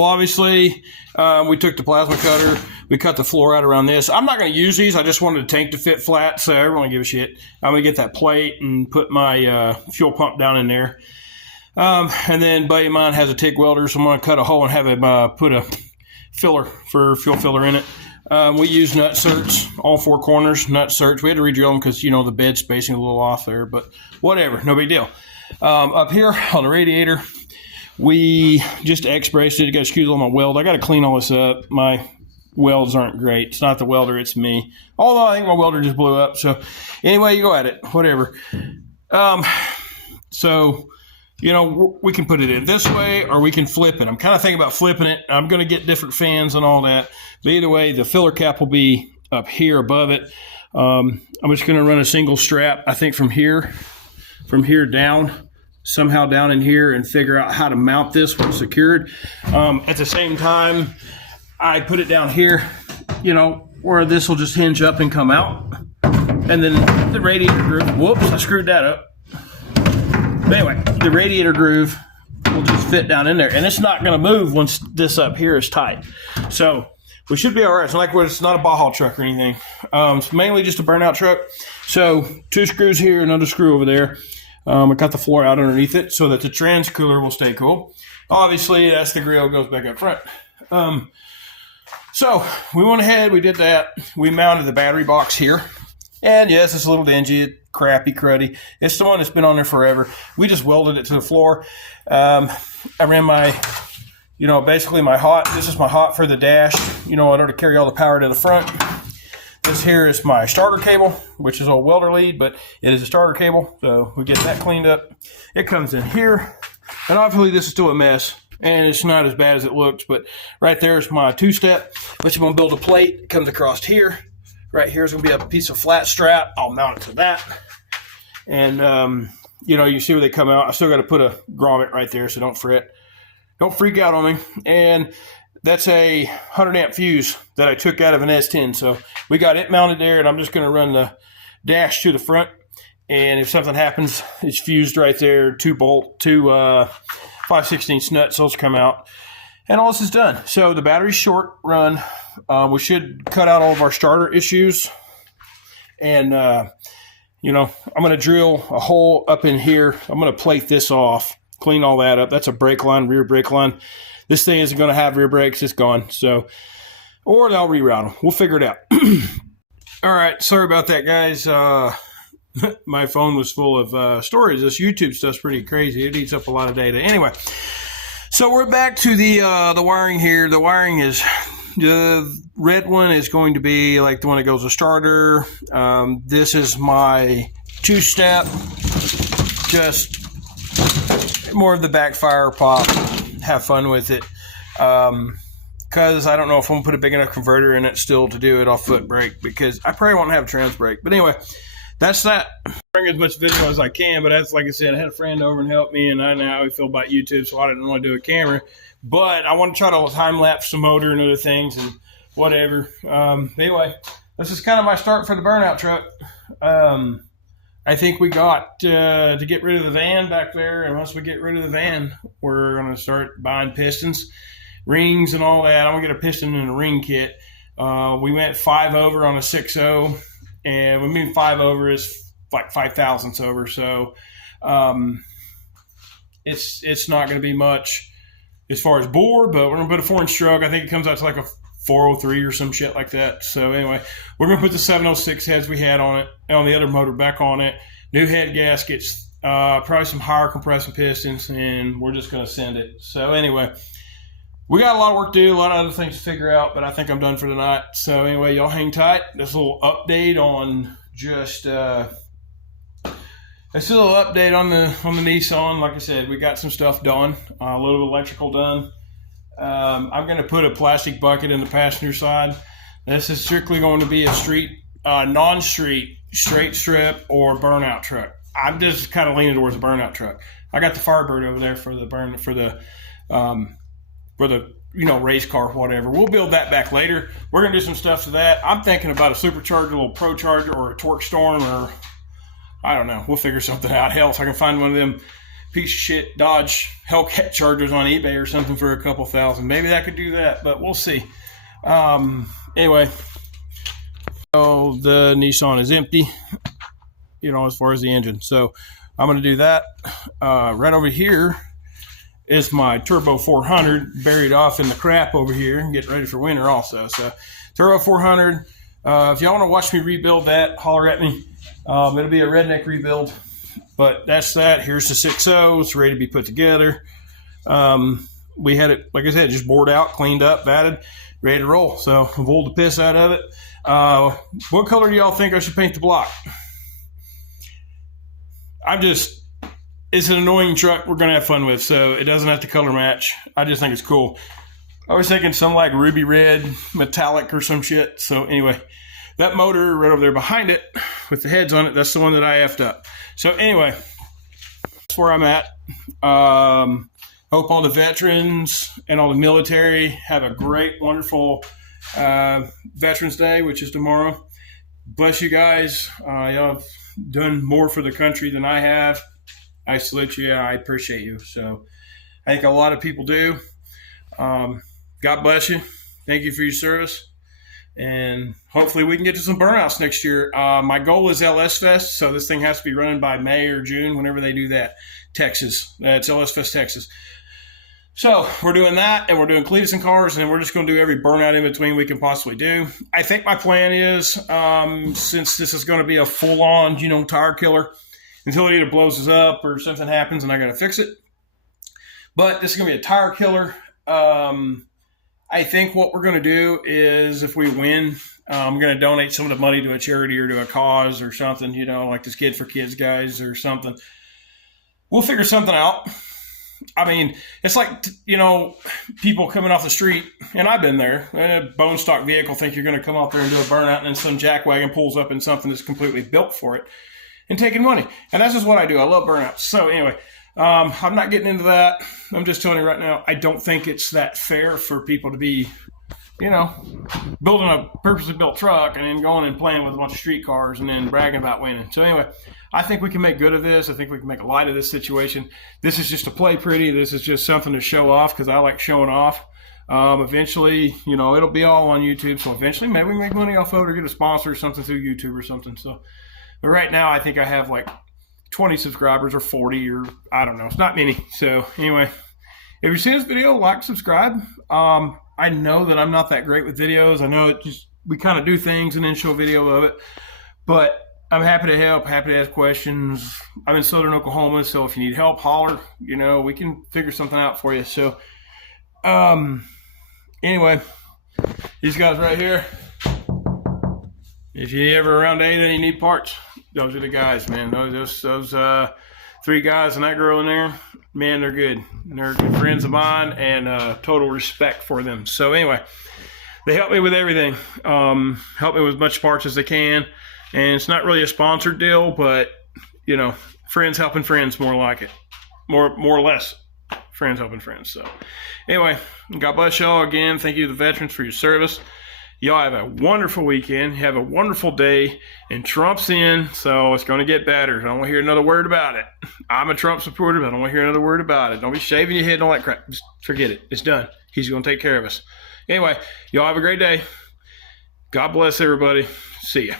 Well, obviously, we took the plasma cutter. We cut the floor out around this. I'm not going to use these. I just wanted the tank to fit flat, so I don't really give a shit. I'm going to get that plate and put my fuel pump down in there. And then buddy of mine has a TIG welder, so I'm going to cut a hole and have him put a filler for fuel filler in it. We use nut certs, all four corners, nut certs. We had to re-drill them because, you know, the bed spacing a little off there, but whatever, no big deal. Up here on the radiator, we just X-braced it. Got screws on my weld. I got to clean all this up. My welds aren't great. It's not the welder, it's me. Although I think my welder just blew up. So anyway, you go at it, whatever. So, you know, we can put it in this way or we can flip it. I'm kind of thinking about flipping it. I'm going to get different fans and all that. But either way, the filler cap will be up here above it. I'm just going to run a single strap, I think from here down, somehow down in here, and figure out how to mount this when it's secured. At the same time, I put it down here, you know, where this will just hinge up and come out. And then the radiator groove, whoops, I screwed that up. But anyway, the radiator groove will just fit down in there. And it's not going to move once this up here is tight. So we should be all right. It's not a Baja truck or anything. It's mainly just a burnout truck. So 2 screws here, another screw over there. I cut the floor out underneath it so that the trans cooler will stay cool. Obviously, that's the grill, goes back up front. So we went ahead, we did that. We mounted the battery box here. And yes, it's a little dingy, crappy, cruddy. It's the one that's been on there forever. We just welded it to the floor. I ran my, you know, basically my hot. This is my hot for the dash, you know, in order to carry all the power to the front. This here is my starter cable, which is a welder lead, but it is a starter cable. So we get that cleaned up. It comes in here. And obviously this is still a mess. And it's not as bad as it looks, but right there is my 2-step, which I'm going to build a plate. It comes across here. Right here is going to be a piece of flat strap. I'll mount it to that. And, you know, you see where they come out. I still got to put a grommet right there, so don't fret. Don't freak out on me. And that's a 100 amp fuse that I took out of an S10. So we got it mounted there, and I'm just going to run the dash to the front. And if something happens, it's fused right there. 2 5/16 nuts, those come out. And all this is done. So the battery's short run. We should cut out all of our starter issues. And, you know, I'm going to drill a hole up in here. I'm going to plate this off, clean all that up. That's a brake line, rear brake line. This thing isn't going to have rear brakes. It's gone. So, or they'll reroute them. We'll figure it out. All right. Sorry about that, guys. My phone was full of stories. This YouTube stuff's pretty crazy. It eats up a lot of data. Anyway, so we're back to the wiring here. The wiring is, the red one is going to be like the one that goes to starter. This is my 2-step, just more of the backfire pop. Have fun with it. Because I don't know if I'm going to put a big enough converter in it still to do it off foot brake, because I probably won't have a trans brake. But anyway, that's that. Bring as much video as I can, but that's like I said, I had a friend over and help me, and I know how I feel about YouTube, so I didn't want to do a camera. But I want to try to time-lapse the motor and other things and whatever. Anyway, this is kind of my start for the burnout truck. I think we got to get rid of the van back there, and once we get rid of the van, we're going to start buying pistons, rings, and all that. I'm going to get a piston and a ring kit. We went 5 over on a 6.0. And when we mean 5 over is like 5 thousandths over. So it's not going to be much as far as bore, but we're going to put a 4-inch stroke. I think it comes out to like a 403 or some shit like that. So anyway, we're going to put the 706 heads we had on it, on the other motor back on it. New head gaskets, probably some higher compressing pistons, and we're just going to send it. So anyway, we got a lot of work to do, a lot of other things to figure out, but I think I'm done for tonight. So anyway, y'all hang tight. This little update on just this little update on the Nissan. Like I said, we got some stuff done, a little electrical done. I'm going to put a plastic bucket in the passenger side. This is strictly going to be a street, non-street, straight strip or burnout truck. I'm just kind of leaning towards the burnout truck. I got the Firebird over there for the you know, race car, whatever. We'll build that back later. We're going to do some stuff to that. I'm thinking about a supercharger, a little Pro Charger, or a Torque Storm, or I don't know. We'll figure something out. Hell, if I can find one of them piece of shit Dodge Hellcat Chargers on eBay or something for a couple thousand. Maybe that could do that, but we'll see. Anyway, so the Nissan is empty, as far as the engine. So I'm going to do that. Right over here is my Turbo 400 buried off in the crap over here and getting ready for winter also. So Turbo 400, if y'all want to watch me rebuild that, holler at me. It'll be a redneck rebuild, but that's that. Here's the 6.0. It's ready to be put together. We had it, like I said, just bored out, cleaned up, vatted, ready to roll. So I've rolled the piss out of it. What color do y'all think I should paint the block? It's an annoying truck we're going to have fun with, so it doesn't have to color match. I just think it's cool. I was thinking some like ruby red, metallic or some shit. So anyway, that motor right over there behind it with the heads on it, that's the one that I effed up. So anyway, that's where I'm at. Hope all the veterans and all the military have a great, wonderful Veterans Day, which is tomorrow. Bless you guys. Y'all have done more for the country than I have. I salute you. I appreciate you. So I think a lot of people do. God bless you. Thank you for your service. And hopefully we can get to some burnouts next year. My goal is LS Fest, so this thing has to be running by May or June, whenever they do that. Texas. It's LS Fest, Texas. So we're doing that, and we're doing Cletus and cars, and we're just going to do every burnout in between we can possibly do. I think my plan is, since this is going to be a full-on, tire killer, until it either blows us up or something happens and I got to fix it. But this is going to be a tire killer. I think what we're going to do is, if we win, I'm going to donate some of the money to a charity or to a cause or something, like this Kid for Kids guys or something. We'll figure something out. I mean, it's like, people coming off the street, and I've been there, in a bone stock vehicle, think you're going to come out there and do a burnout, and then some jackwagon pulls up in something that's completely built for it and taking money. And that's just what I do. I love burnouts. So anyway, I'm not getting into that. I'm just telling you right now, I don't think it's that fair for people to be, building a purposely built truck and then going and playing with a bunch of street cars and then bragging about winning. So anyway, I think we can make good of this. I think we can make a light of this situation. This is just to play pretty. This is just something to show off because I like showing off. Eventually, it'll be all on YouTube. So eventually maybe we can make money off of it or get a sponsor or something through YouTube or something. So, but right now I think I have like 20 subscribers or 40 or I don't know. It's not many. So anyway, if you've seen this video, like, subscribe. I know that I'm not that great with videos. I know we kind of do things and then show video of it, but I'm happy to help, happy to ask questions. I'm in Southern Oklahoma, so if you need help, holler. We can figure something out for you. So, anyway, these guys right here, if you ever around Ada and you need parts, those are the guys, man. Those three guys and that girl in there, man, they're good. They're good friends of mine, and total respect for them. So anyway, they help me with everything. Help me with as much parts as they can. And it's not really a sponsored deal, but, friends helping friends, more like it. More or less, friends helping friends. So anyway, God bless y'all again. Thank you to the veterans for your service. Y'all have a wonderful weekend. Have a wonderful day. And Trump's in, so it's going to get better. I don't want to hear another word about it. I'm a Trump supporter, but I don't want to hear another word about it. Don't be shaving your head and all that crap. Just forget it. It's done. He's going to take care of us. Anyway, y'all have a great day. God bless everybody. See ya.